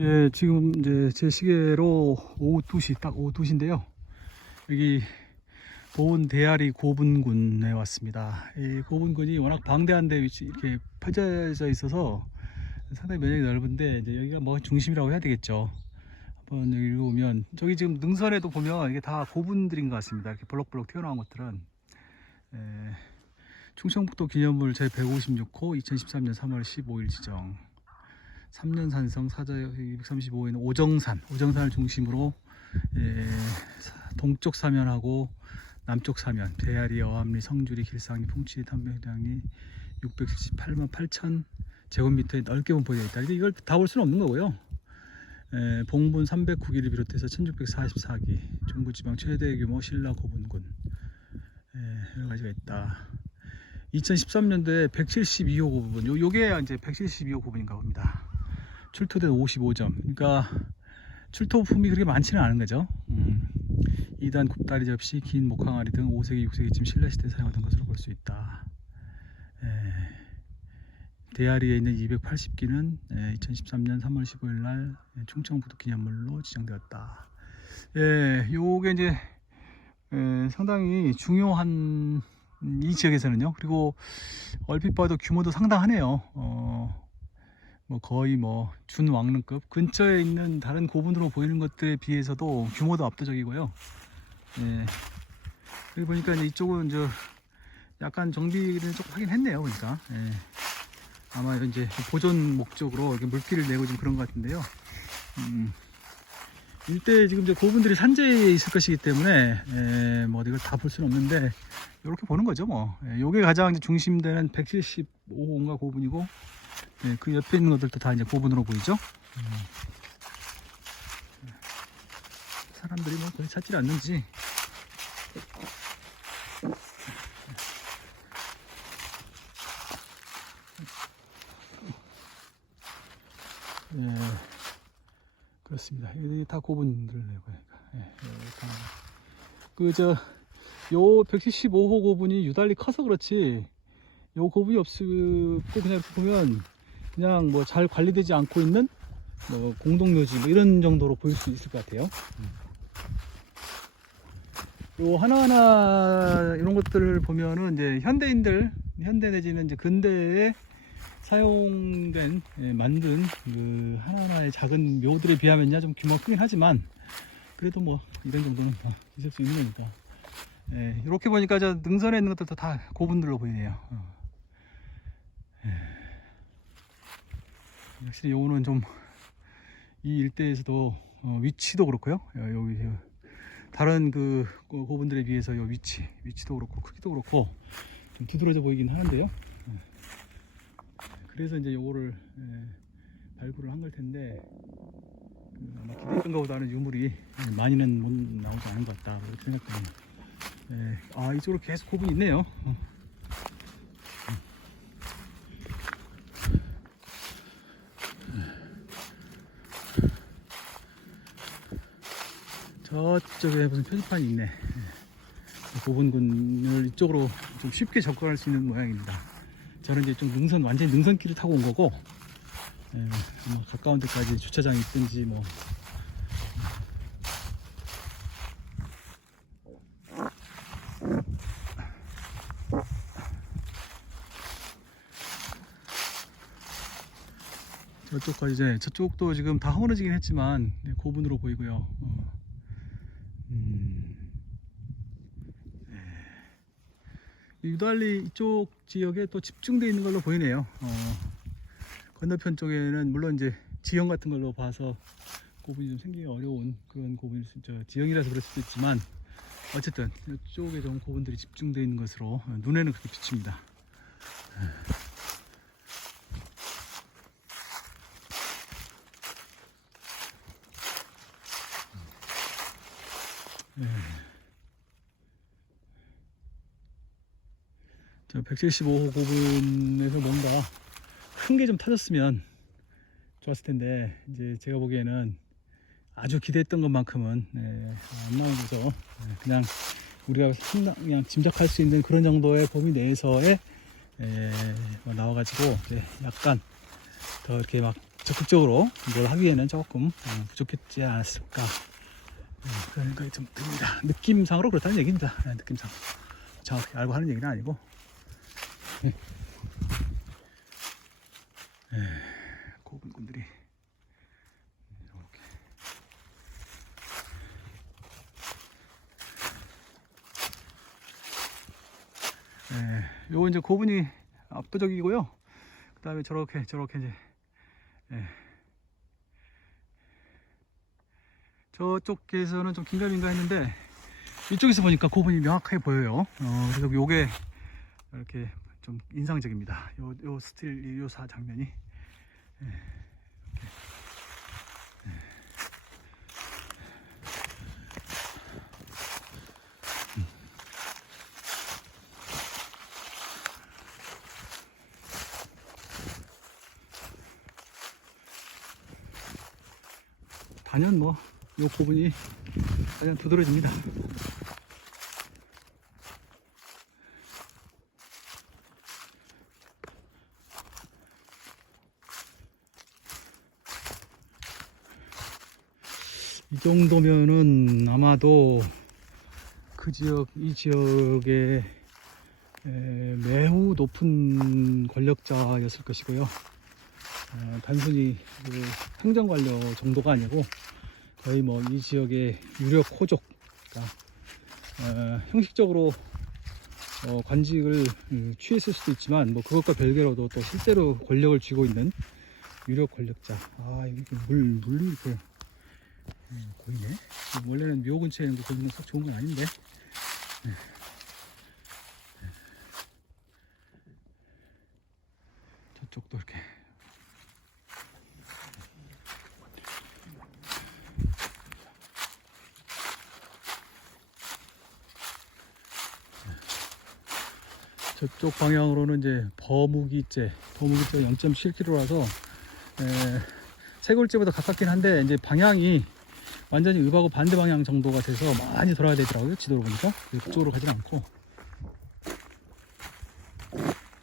예, 지금 이제 제 시계로 오후 2시, 딱 오후 2시인데요. 여기 보은 대아리 고분군에 왔습니다. 이 고분군이 워낙 방대한 데 위치 이렇게 펼쳐져 있어서 상당히 면적이 넓은데 이제 여기가 뭐 중심이라고 해야 되겠죠. 한번 여기 오면 저기 지금 능선에도 보면 이게 다 고분들인 것 같습니다. 이렇게 볼록볼록 튀어나온 것들은 에, 충청북도 기념물 제156호 2013년 3월 15일 지정 3년 산성 사자 235에는 오정산, 오정산을 중심으로 에, 사- 동쪽 사면하고 남쪽 사면, 배아리, 어암리, 성주리, 길상리, 풍치리, 탐명량이 678만 8천 제곱미터에 넓게 분포되어 있다. 이걸 다 볼 수는 없는 거고요. 에, 봉분 309기를 비롯해서 1644기, 중부지방 최대 규모 신라 고분군 에, 여러 가지가 있다. 2013년도에 172호 고분, 요 요게 이제 172호 고분인가 봅니다. 출토된 55점. 그러니까 출토 품이 그렇게 많지는 않은 거죠. 음. 2단 굽다리 접시, 긴 목항아리 등 5세기, 6세기쯤 신라시대에 사용하던 것으로 볼 수 있다. 에, 대아리에 있는 280기는 2013년 3월 15일 날 충청북도 기념물로 지정되었다. 예, 요게 이제 에, 상당히 중요한 이 지역에서는요. 그리고 얼핏 봐도 규모도 상당하네요. 어, 뭐 거의 뭐 준왕릉급 근처에 있는 다른 고분으로 보이는 것들에 비해서도 규모도 압도적이고요. 예. 여기 보니까 이제 이쪽은 저 약간 정비를 조금 하긴 했네요. 보니까 예. 아마 이제 보존 목적으로 이렇게 물기를 내고 좀 그런 것 같은데요. 음. 일대 지금 이제 고분들이 산재에 있을 것이기 때문에 예, 뭐 이걸 다 볼 수는 없는데 이렇게 보는 거죠 뭐. 예, 요게 가장 이제 중심되는 175호인가 고분이고 예, 그 옆에 있는 것들도 다 이제 고분으로 보이죠. 음. 사람들이 뭐 거의 찾질 않는지. 예, 그렇습니다. 이게 다 고분들 내고니까. 예, 그저 요 175호 고분이 유달리 커서 그렇지. 요 고분이 없고 그냥 이렇게 보면 그냥 뭐 잘 관리되지 않고 있는 뭐 공동묘지 뭐 이런 정도로 보일 수 있을 것 같아요. 요 하나하나 이런 것들을 보면은 이제 현대인들 현대 내지는 이제 근대에 사용된 예, 만든 그 하나하나의 작은 묘들에 비하면야 좀 규모가 크긴 하지만 그래도 뭐 이런 정도는 다 있을 수 있는 거니까 예, 이렇게 보니까 저 능선에 있는 것들도 다 고분들로 보이네요. 어. 예. 확실히 요거는 좀 이 일대에서도 어, 위치도 그렇고요. 어, 여기 저 다른 그 고- 고분들에 비해서 요 위치, 위치도 그렇고 크기도 그렇고 좀 두드러져 보이긴 하는데요. 예. 그래서 이제 요거를 예, 발굴을 한 걸 텐데 그 아마 기대했던 것보다는 유물이 많이는 못 나오지 않은 것 같다 그렇게 생각합니다. 예, 아 이쪽으로 계속 고분이 있네요. 어. 저쪽에 무슨 표지판이 있네. 예. 고분군을 이쪽으로 좀 쉽게 접근할 수 있는 모양입니다. 저는 이제 좀 능선 완전히 능선길을 타고 온 거고 예, 아마 가까운 데까지 주차장이 있든지 뭐 저쪽까지 이제 저쪽도 지금 다 허물어지긴 했지만 네, 고분으로 보이고요. 어. 유달리 이쪽 지역에 또 집중되어 있는 걸로 보이네요. 어, 건너편 쪽에는 물론 이제 지형 같은 걸로 봐서 고분이 좀 생기기 어려운 그런 고분일 수 있죠. 지형이라서 그럴 수도 있지만 어쨌든 이쪽에 좀 고분들이 집중되어 있는 것으로 어, 눈에는 그렇게 비칩니다. 저 175호 고분에서 뭔가 큰 게 좀 터졌으면 좋았을 텐데 이제 제가 보기에는 아주 기대했던 것만큼은 네, 안 나오고서 네, 그냥 우리가 상당 그냥 짐작할 수 있는 그런 정도의 범위 내에서의 에, 뭐 나와가지고 이제 약간 더 이렇게 막 적극적으로 뭘 하기에는 조금 어, 부족했지 않았을까 음, 그런 생각이 좀 듭니다. 느낌상으로 그렇다는 얘기입니다. 네, 느낌상 정확히 알고 하는 얘기는 아니고 고분꾼들이 이렇게 네, 요거 이제 고분이 압도적이고요. 그 다음에 저렇게 저렇게 이제 예. 저쪽에서는 좀 긴가민가 했는데 이쪽에서 보니까 고분이 명확하게 보여요. 어, 그래서 요게 이렇게 좀 인상적입니다. 요, 요 스틸, 요 사 장면이. 예. 예. 음. 단연 뭐, 요 부분이 단연 두드러집니다. 이 정도면은 아마도 그 지역, 이 지역에 에, 매우 높은 권력자였을 것이고요. 어, 단순히 그 행정 관료 정도가 아니고 거의 뭐 이 지역의 유력 호족, 그러니까 어, 형식적으로 어, 관직을 음, 취했을 수도 있지만 뭐 그것과 별개로도 또 실제로 권력을 쥐고 있는 유력 권력자. 아 여기 물 물이 이렇게 음, 보이네. 원래는 묘 근처에 있는 거 보이는 썩 좋은 건 아닌데. 네. 저쪽도 이렇게 저쪽 방향으로는 이제 버무기째, 버무기째가 0.7km라서 세골째보다 가깝긴 한데 이제 방향이 완전히 읍하고 반대 방향 정도가 돼서 많이 돌아야 되더라고요 지도로 보니까 그쪽으로 가진 않고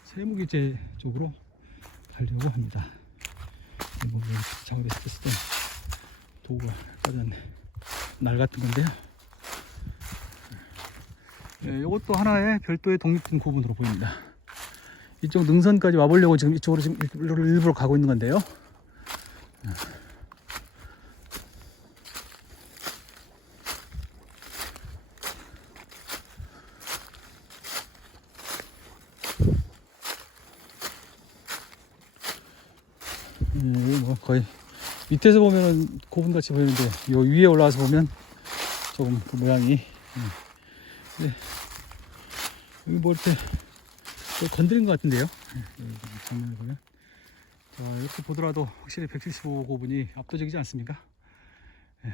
세무기제 쪽으로 가려고 합니다. 뭐 작업했을 때 도구가 꺼졌네. 날 같은 건데요. 예, 이것도 하나의 별도의 독립된 고분으로 보입니다. 이쪽 능선까지 와보려고 지금 이쪽으로 지금 일부러 가고 있는 건데요. 음, 이 거의 밑에서 보면은 고분 같이 보이는데 요 위에 올라와서 보면 조금 그 모양이 음. 네. 여기 뭐 이렇게 또 건드린 것 같은데요. 네, 장면을 보면 자 이렇게 보더라도 확실히 175 고분이 압도적이지 않습니까? 네.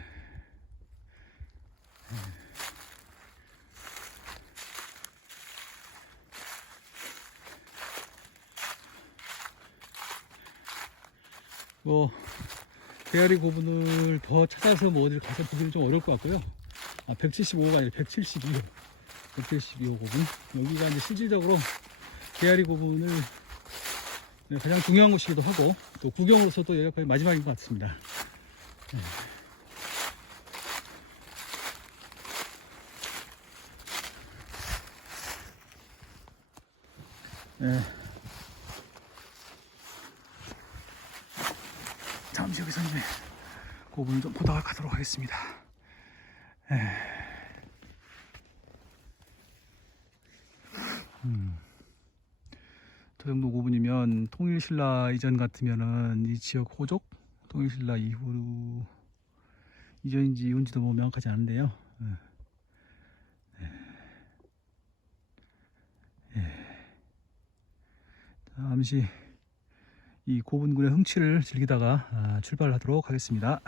네. 뭐 대가리 고분을 더 찾아서 뭐 어딜 가서 보기는 좀 어려울 것 같고요. 아 175가 아니라 172호 172호 고분 여기가 이제 실질적으로 대가리 고분을 네, 가장 중요한 곳이기도 하고 또 구경으로서도 여기가 거의 마지막인 것 같습니다. 네. 잠시 여기서 이제 고분을 좀 보다가 가도록 하겠습니다. 음. 저 정도 고분이면 통일신라 이전 같으면은 이 지역 호족 통일신라 이후 이전인지 이후인지도 뭐 명확하지 않은데요. 예. 예. 잠시 이 고분군의 흥취를 즐기다가 아, 출발하도록 하겠습니다.